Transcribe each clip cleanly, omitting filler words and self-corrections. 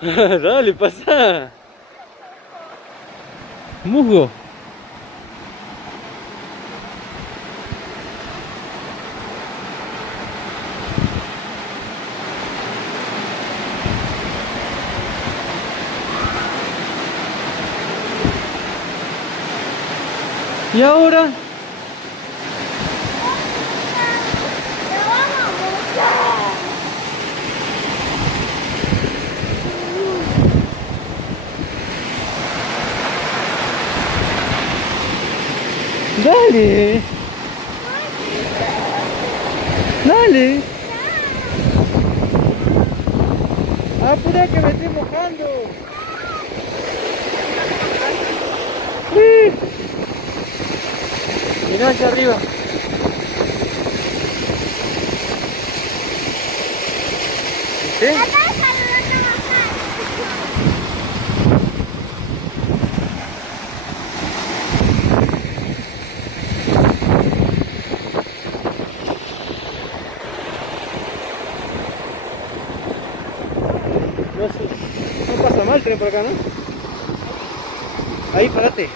Dale, pasa. Musgo. ¿Y ahora? Dale. Dale. Apura que me estoy mojando. Sí. Mirá allá arriba. ¿Sí? No pasa mal el tren por acá, ¿no? Ahí, parate.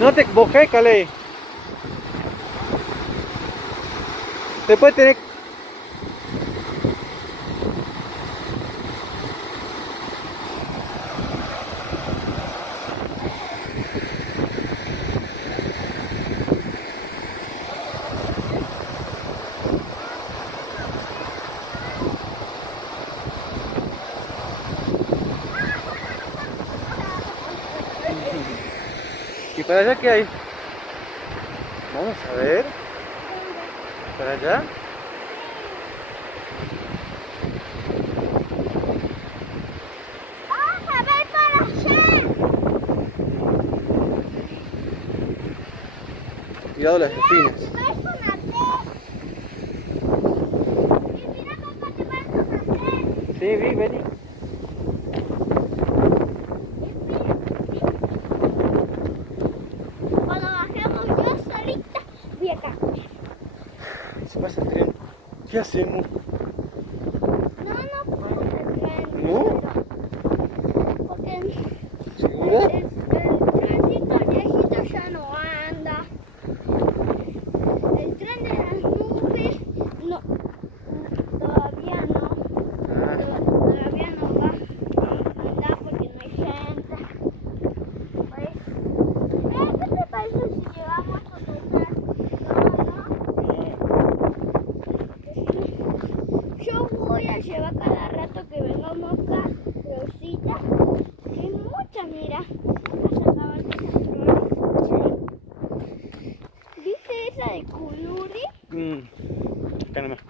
No te bojes, Cale. Después tenés... ¿Y para allá qué hay? Vamos a ver. ¿Para allá? ¡Vamos a ver para allá! Cuidado las espinas. ¡Te parece una pez! Y mira, papá, te parece una pez. Sí, vení. Cuando bajemos yo solita, voy acá. Se pasa el tren. ¿Qué hacemos? No puedo el tren. ¿No? Porque ¿Segura? el trencito viejito ya no anda. El tren de las nubes no, todavía no. Todavía no va a andar porque no hay gente. ¿Ves? ¿Qué te parece si llevamos otro tren? Yo voy a llevar cada rato que vengamos acá rositas. Hay muchas, mira. Vas a acabar de esas flores. ¿Viste esa de Kuluri? Acá nomás.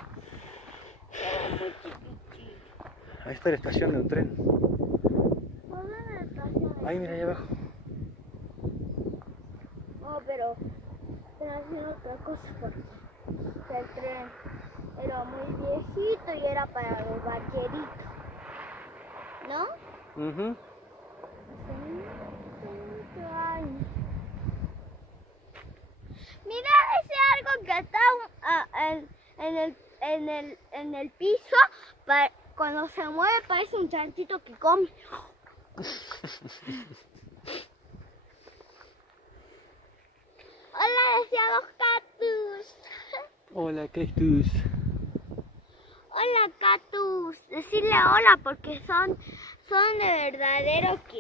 Muy chiquitita. Ahí está la estación del tren. ¿Dónde es la estación? Ahí, mira, ahí abajo. Oh, pero haciendo otra cosa porque el tren era muy viejito y era para los vaqueritos. ¿No? Hace muchos años. Mira ese algo que está en el piso, cuando se mueve parece un chanchito que come. Hola, deseados cactus. Hola, cactus. Hola, cactus. Decirle hola porque son de verdaderos que